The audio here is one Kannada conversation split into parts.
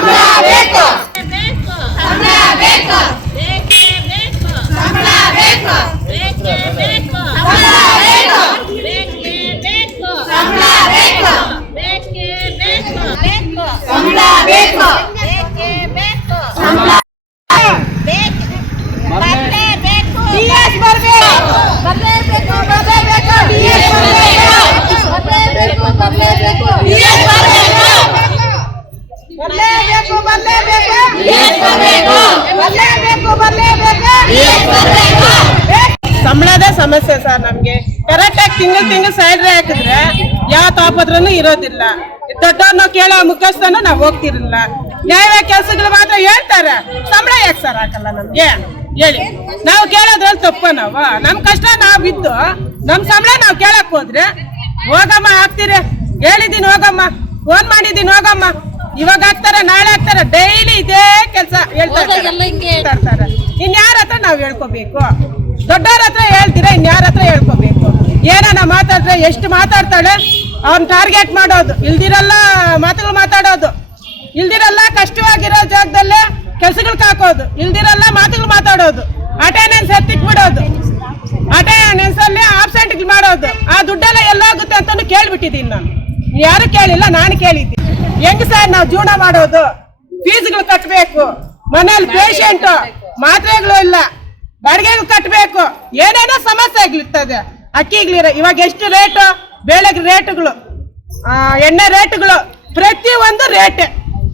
ಸಂಬಳ ಬೇಕು ಸಂಬಳ ಬೇಕು ಸಂಬಳ ಬೇಕು ಸಂಬಳ ಸಮಸ್ಯೆ ಸರ್ ನಮ್ಗೆ. ಕರೆಕ್ಟ್ ಆಗಿ ತಿಂಗಳು ತಿಂಗಳು ಸ್ಯಾಲ್ರಿ ಹಾಕಿದ್ರೆ ಯಾವ ತಾಪತ್ರನು ಇರೋದಿಲ್ಲ. ದೊಡ್ಡವ್ರನ್ನ ಕೇಳೋ ಮುಖಸ್ಥನ ನಾವು ಹೋಗ್ತಿರಲಿಲ್ಲ ನ್ಯಾಯ ಕೆಲ್ಸಗಳು ಮಾತ್ರ ಹೇಳ್ತಾರೆ. ಸಂಬಳ ಯಾಕೆ ಸರ್ ಹಾಕಲ್ಲ ನಮ್ಗೆ? ಹೇಳಿ. ನಾವು ಕೇಳೋದ್ರಲ್ಲಿ ತಪ್ಪ ನಾವು. ನಮ್ ಕಷ್ಟ ನಾವು ಬಿದ್ದು ನಮ್ ಸಂಬಳ ನಾವು ಕೇಳಕ್ ಹೋದ್ರೆ ಹೋಗಮ್ಮ ಹಾಕ್ತೀರಿ. ಹೇಳಿದೀನಿ ಹೋಗಮ್ಮ. ಫೋನ್ ಮಾಡಿದೀನಿ ಹೋಗಮ್ಮ. ಇವಾಗ ಹಾಕ್ತಾರೆ ನಾಳೆ ಹಾಕ್ತಾರೆ ಡೈಲಿ ಇದೇ ಕೆಲಸ ಹೇಳ್ತಾ ಇರ್ತಾರೆ. ಇನ್ಯಾರ ಹತ್ರ ನಾವ್ ಹೇಳ್ಕೋಬೇಕು? ದೊಡ್ಡವ್ರ ಹತ್ರ ಹೇಳ್ತೀರಾ ಇನ್ಯಾರ ಹತ್ರ ಹೇಳ್ಕೋಬೇಕು ಏನಾನ ಮಾತಾಡ್ರೆ ಎಷ್ಟು ಮಾತಾಡ್ತಾಳೆ? ಅವ್ನ ಟಾರ್ಗೆಟ್ ಮಾಡೋದು. ಇಲ್ದಿರಲ್ಲ ಮಾತುಗಳು ಮಾತಾಡೋದು. ಇಲ್ದಿರಲ್ಲ ಕಷ್ಟವಾಗಿರೋ ಜಾಗದಲ್ಲೇ ಕೆಲ್ಸಗಳ್ಗೆ ಹಾಕೋದು ಇಲ್ದಿರಲ್ಲ ಮಾತುಗಳು ಮಾತಾಡೋದು. ಅಟೆಂಡೆನ್ಸ್ ಎತ್ತಿಕ್ ಬಿಡೋದು ಅಟೆಂಡೆನ್ಸ್ ಅಲ್ಲಿ ಆಬ್ಸೆಂಟ್ ಮಾಡೋದು. ಆ ದುಡ್ಡೆಲ್ಲ ಎಲ್ಲೋಗುತ್ತೆ ಅಂತಾನು ಕೇಳ್ಬಿಟ್ಟಿದ್ದೀನಿ ನಾನು. ಯಾರು ಕೇಳಿಲ್ಲ, ನಾನು ಕೇಳಿದ್ದೀನಿ. ಹೆಂಗ್ ಸರ್ ನಾವು ಜೀವನ ಮಾಡೋದು? ಫೀಸ್ಗಳು ಕಟ್ಟಬೇಕು ಮನೇಲಿ ಪೇಷಂಟ್ ಮಾತ್ರೆಗಳು ಇಲ್ಲ. ಬಾಡಿಗೆಗಳು ಕಟ್ಟಬೇಕು ಏನೇನೋ ಸಮಸ್ಯೆ ಅಕ್ಕಿಗಳಿರ ಇವಾಗ ಎಷ್ಟು ರೇಟು ಬೇಳೆಗೆ ರೇಟುಗಳು ಎಣ್ಣೆ ರೇಟುಗಳು ಪ್ರತಿ ಒಂದು ರೇಟ್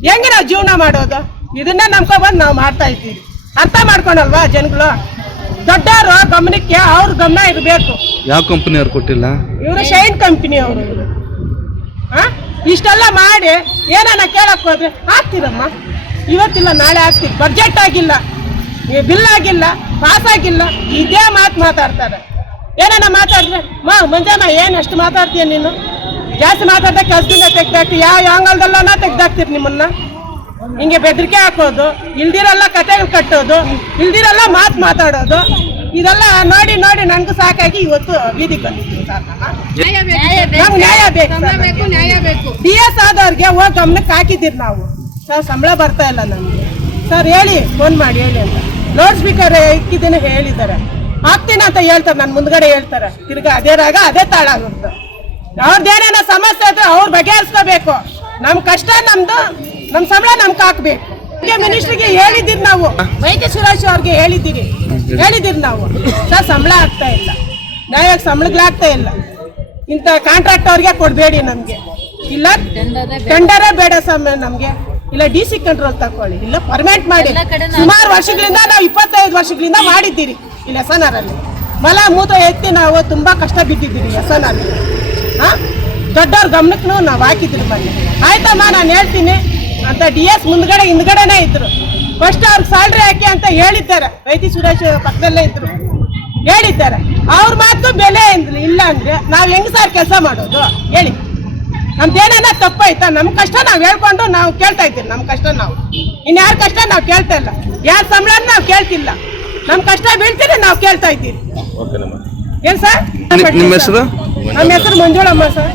ಹೆಂಗೆ ನಾವು ಜೀವನ ಮಾಡೋದು? ಇದನ್ನ ನಂಬ್ಕೊಬಂದು ನಾವು ಮಾಡ್ತಾ ಇದ್ದೀವಿ. ಅರ್ಥ ಮಾಡ್ಕೊಳಲ್ವಾ ಜನಗಳು? ದೊಡ್ಡವರು ಗಮನಕ್ಕೆ ಅವ್ರ ಗಮನ ಇರಬೇಕು. ಯಾವ ಕಂಪನಿಯವ್ರು ಕೊಟ್ಟಿಲ್ಲ? ಇವರು ಶೈನ್ ಕಂಪನಿ ಅವರು ಇಷ್ಟೆಲ್ಲ ಮಾಡಿ ಏನಾನ ಕೇಳಕ್ ಹೋದ್ರೆ ಹಾಕ್ತೀರಮ್ಮ? ಇವತ್ತಿಲ್ಲ ನಾಳೆ ಹಾಕ್ತೀವಿ. ಬಜೆಟ್ ಆಗಿಲ್ಲ. ಬಿಲ್ ಆಗಿಲ್ಲ ಪಾಸ್ ಆಗಿಲ್ಲ. ಇದೇ ಮಾತು ಮಾತಾಡ್ತಾರೆ. ಏನಾನ ಮಾತಾಡಿದ್ರೆ ಮಾ ಮಂಜಮ್ಮ ಏನು ಅಷ್ಟು ಮಾತಾಡ್ತೀಯ ನೀನು? ಜಾಸ್ತಿ ಮಾತಾಡ್ದೆ ಕೆಲಸದಿಂದ ತೆಗ್ದಾಕ್ತಿ. ಯಾವ ಯಾಂಗಲ್ದಲ್ಲನ ತೆಗ್ದಾಕ್ತೀರಿ ನಿಮ್ಮನ್ನ? ಹಿಂಗೆ ಬೆದರಿಕೆ ಹಾಕೋದು ಇಲ್ದಿರಲ್ಲ ಕತೆಗಳು ಕಟ್ಟೋದು ಇಲ್ದಿರಲ್ಲ ಮಾತು ಮಾತಾಡೋದು. ಇದೆಲ್ಲ ನೋಡಿ ನೋಡಿ ನನಗೂ ಸಾಕಾಗಿ ಇವತ್ತು ನ್ಯಾಯ ಬೇಕು. ಡಿ ಎಸ್ ಆದವ್ರಿಗೆ ಹೋಗಿ ಗಮನಕ್ಕೆ ಹಾಕಿದ್ದೀರಿ ನಾವು. ಸರ್ ಸಂಬಳ ಬರ್ತಾ ಇಲ್ಲ ನಮಗೆ. ಸರ್ ಹೇಳಿ ಫೋನ್ ಮಾಡಿ ಹೇಳಿ ಅಂತ. ಲೌಡ್ ಸ್ಪೀಕರ್ ಇಕ್ಕಿದ್ದೀನಿ ಹೇಳಿದ್ದಾರೆ. ಹಾಕ್ತೀನಿ ಅಂತ ಹೇಳ್ತಾರೆ ನನ್ನ ಮುಂದ್ಗಡೆ ಹೇಳ್ತಾರೆ. ತಿರ್ಗಾ ಅದೇ ರಾಗ ಅದೇ ತಾಳ ಆಗುತ್ತೆ ಅವ್ರದ್ದೇನೇನೋ ಸಮಸ್ಯೆ ಇದ್ರೆ ಅವ್ರು ಬಗೆಹರಿಸ್ಕೋಬೇಕು. ನಮ್ ಕಷ್ಟ ನಮ್ದು ನಮ್ ಸಂಬಳ ನಮ್ಗೆ ಹಾಕ್ಬೇಕು. ಮಿನಿಸ್ಟ್ರಿಗೆ ಹೇಳಿದ್ದೀವಿ ನಾವು. ವೈದ್ಯ ಸುರೇಶ್ ಅವ್ರಿಗೆ ಹೇಳಿದ್ದೀವಿ ಹೇಳಿದ್ದೀವಿ ನಾವು. ಸರ್ ಸಂಬಳ ಆಗ್ತಾ ಇಲ್ಲ. ನ್ಯಾಯವಾಗಿ ಸಂಬಳಗಳಾಗ್ತಾ ಇಲ್ಲ. ಇಂಥ ಕಾಂಟ್ರಾಕ್ಟ್ ಅವ್ರಿಗೆ ಕೊಡಬೇಡಿ ನಮಗೆ. ಇಲ್ಲ ಟೆಂಡರೇ ಬೇಡ ಸಮ ನಮಗೆ. ಇಲ್ಲ ಡಿ ಸಿ ಕಂಟ್ರೋಲ್ ತಕೊಳ್ಳಿ. ಇಲ್ಲ ಪರ್ಮನೆಂಟ್ ಮಾಡಿ. ಸುಮಾರು ವರ್ಷಗಳಿಂದ ನಾವು ಇಪ್ಪತ್ತೈದು ವರ್ಷಗಳಿಂದ ಮಾಡಿದ್ದೀರಿ. ಇಲ್ಲಿ ಎಸನಾರಲ್ಲಿ ಮಲ ಮೂತ ಎತ್ತಿ ನಾವು ತುಂಬ ಕಷ್ಟ ಬಿದ್ದಿದ್ದೀರಿ ಎಸನಲ್ಲಿ ಹಾ? ದೊಡ್ಡವ್ರ ಗಮನಕ್ಕೂ ನಾವು ಹಾಕಿದ್ರು ಮನೆ ಆಯ್ತಮ್ಮ ನಾನು ಹೇಳ್ತೀನಿ. ಅಂತ ಡಿ ಎಸ್ ಮುಂದ್ಗಡೆ, ಹಿಂದ್ಗಡೆನೇ ಇದ್ರು. ಫಸ್ಟ್ ಅವ್ರಿಗೆ ಸ್ಯಾಲ್ರಿ ಹಾಕಿ ಅಂತ ಹೇಳಿದ್ದಾರೆ. ವೈದ್ಯ ಸುರೇಶ್ ಪಕ್ಕದಲ್ಲೇ ಇದ್ರು. ಹೇಳಿದ್ದಾರೆ. ಅವ್ರ ಮಾತು ಬೆಲೆ ಇಲ್ಲ ಇಲ್ಲ ಅಂದ್ರೆ ನಾವ್ ಹೆಂಗ್ ಸರ್ ಕೆಲಸ ಮಾಡೋದು? ಹೇಳಿ. ನಮ್ದೇನೇನ ತಪ್ಪಾಯ್ತಾ? ನಮ್ ಕಷ್ಟ ನಾವ್ ಹೇಳ್ಕೊಂಡು ನಾವು ಕೇಳ್ತಾ ಇದ್ದೀವಿ. ನಮ್ ಕಷ್ಟ ನಾವು. ಇನ್ಯಾರ ಕಷ್ಟ ನಾವು ಕೇಳ್ತಾ ಇಲ್ಲ. ಯಾರ ಸಂಬಳ ನಾವು ಕೇಳ್ತಿಲ್ಲ. ನಮ್ ಕಷ್ಟ ಬೀಳ್ತೀರಿ ನಾವು ಕೇಳ್ತಾ ಇದ್ದೀವಿ. ಏನ್ ಸರ್? ನಿಮ್ಮ ಹೆಸರು? ನಮ್ಮ ಹೆಸರು ಮಂಜುಳಮ್ಮ ಸರ್.